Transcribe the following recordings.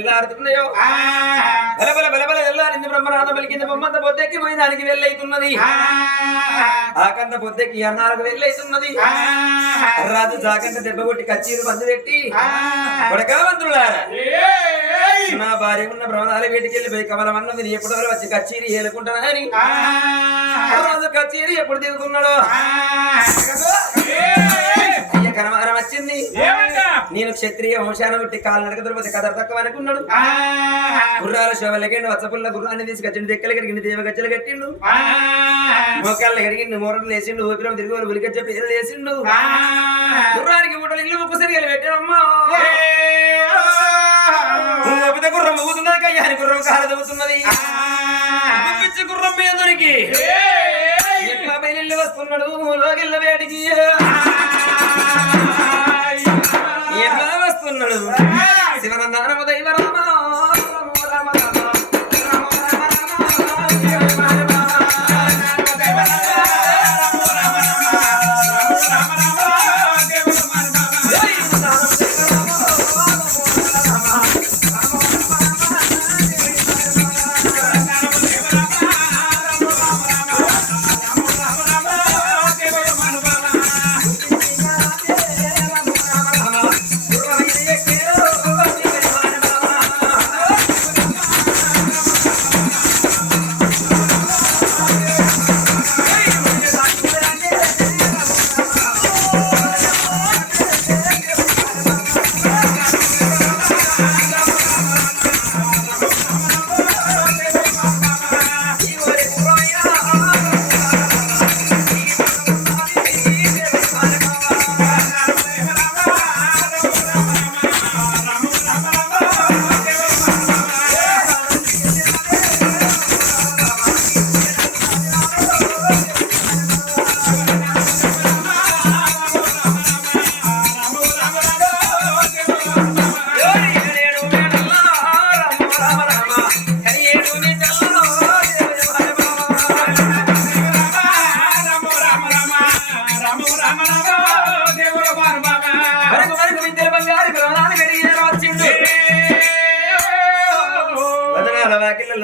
తెల్లారుతున్నాయో బలబల బలబల తెల్లారింది బ్రహ్మనాథం పలికింది బొమ్మంత పొద్దెక్కి మైదానికి వెళ్ళైతున్నది ఆకంత పొద్దెక్కి అన్నారకు వెళ్ళైతున్నది రాజు జాకంట దెబ్బ కొట్టి కచ్చీరు బంధు పెట్టి కొడకావంతులారా నా భార్య ఉన్న భ్రమణాలు వీటికెళ్ళి పోయి కమలమన్నది నీ ఎప్పుడు వచ్చి కచ్చీరి ఏలుకుంటానా అని రాజు కచ్చీరి ఎప్పుడు దిగుతున్నాడో అయ్య కనమారం వచ్చింది నేను క్షత్రియ వంశాన పుట్టి కాలు నడక తిరుపతి కథ తక్కువ అనుకున్నాడు గుర్రాల శోభలకెండు వచ్చపుల్ల గుర్రాన్ని తీసుకొచ్చిండు దెక్కలు కడిగిండు దేవ గచ్చలు కట్టిండు మోకాళ్ళు కడిగిండు మోరలు వేసిండు ఊపిరం తిరిగి ఉలికచ్చ పేరు వేసిండు గుర్రానికి ఊటలు ఇల్లు ముక్కుసరిగా పెట్టాడమ్మా గుర్రం ఊగుతున్నది కయ్యాని గుర్రం కాలు దిగుతున్నది పిచ్చి గుర్రం మీద దొరికి ఎట్లా బయలు వస్తున్నాడు లోగిళ్ళ వేడికి ఎట్లా వస్తున్నాడు శివనందానము దైవరామ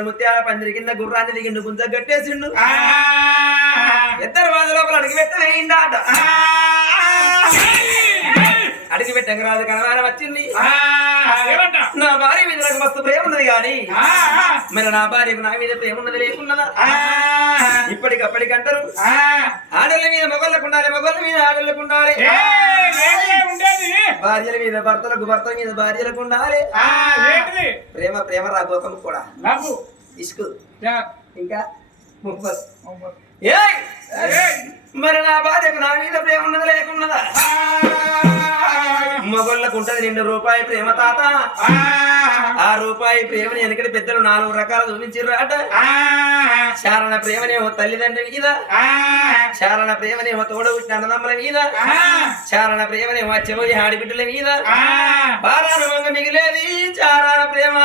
ముత్యాల పందిరి కింద గుర్రాన్ని దిగిండు గుంజ గట్టేసిండు ఇద్దరు వాది లోపల అడిగి పెట్టలేండాట అడిగి పెట్టంగ రాజు కనవారం వచ్చింది నా భార్య మీద నాకు మస్తు ప్రేమ ఉన్నది కానీ మరి నా భార్యకు నా మీద ప్రేమ ఉన్నది లేకున్నదా ఇప్పటికప్పటికంటారు ఆడళ్ళ మీద మొగళ్ళకు ఉండాలి మొగళ్ళ మీద ఆడళ్ళకు ఉండాలి భార్యల మీద భర్తలకు భర్తల మీద భార్యలకు ఉండాలి ప్రేమ ప్రేమ రాగోకం కూడా ఇసుకు ఇంకా మరి నా భార్యకు నా మీద ప్రేమ ఉన్నది లేకున్నదా మొగళ్ళకు ఉంటది 2 రూపాయి ప్రేమ తాత ఆ రూపాయి ప్రేమని వెనకటి పెద్దలు 4 రకాలు చూపించిర్రాట శారణ ప్రేమనేమో తల్లిదండ్రి మీద శారణ ప్రేమనేమో తోడబుట్టిన అన్నదమ్ముల మీద శారణ ప్రేమనేమో చెమోయి ఆడిబిడ్డల మీద బారానుభంగా మిగిలేది చారాన ప్రేమ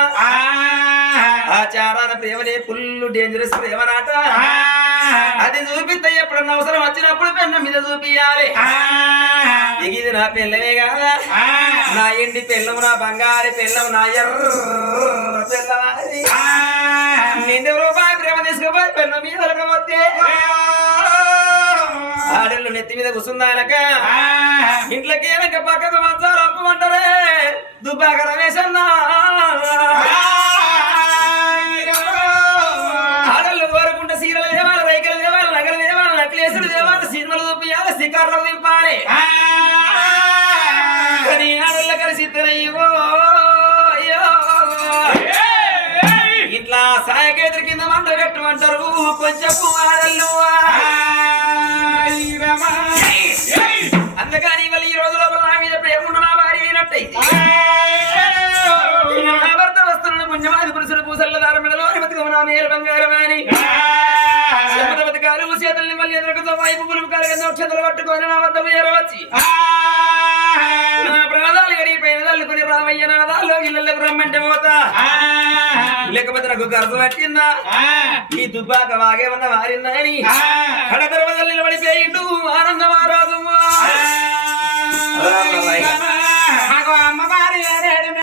ఆ చారాన ప్రేమనే ఫుల్ డేంజరస్ ప్రేమనాట అది చూపిస్తే ఎప్పుడన్నా అవసరం వచ్చినప్పుడు పెన్న మీద చూపియాలి ఇది నా పిల్లమే కాదా నా ఎండి పిల్లము నా బంగారు పిల్లము నా ఎర్ర పిల్లవారి 2 రూపాయలు ప్రేమ తీసుకుపోయి పెన్న మీద వస్తే ఆడళ్ళు నెత్తి మీద కూర్చుందానక ఇంట్లోకి వెనక పక్కకు మంచాలు అప్పుమంటారే దుబ్బాక రమేశన్నా ఆడళ్ళు కోరుకుంటే సీరలు దేవాలి రైకలు దేవాలి నగలు దేవాలి నక్లేసులు దేవాలి సినిమాలు చూపించాలి శిఖర్లు దింపాలి కానీ ఆడళ్ళ కలిసి ఇట్లా సాయకేతుడి కింద మంట పెట్టమంటారు కొంచెం ఆడళ్ళు అందుకని వాళ్ళు ఈ రోజు లోపల నా మీద ప్రేమ ఉన్న నా భార్య అయినట్టయితే నా భర్త వస్తున్న పుణ్యమాది పురుషుడు పూసల్ల దారమిడలో నా మేలు బంగారం అని బతకాలు చేతుల్ని మళ్ళీ ఎదురుకుతో వైపు పులుపుకాలు కింద నక్షత్రాలు పట్టుకొని నా వద్ద ఏరవచ్చి నా ప్రాణాలు గడిగిపోయిన తల్లుకుని రామయ్య నాదాల్లో ఇళ్ళకు రమ్మంటే పోతా లేకపోతే నాకు గర్భం పట్టిందా ఈ దుబ్బాక వాగే ఉన్న వారిందా అని కడ దర్వాజలు నిలబడిపోయిండు ఆనంద మహారాజు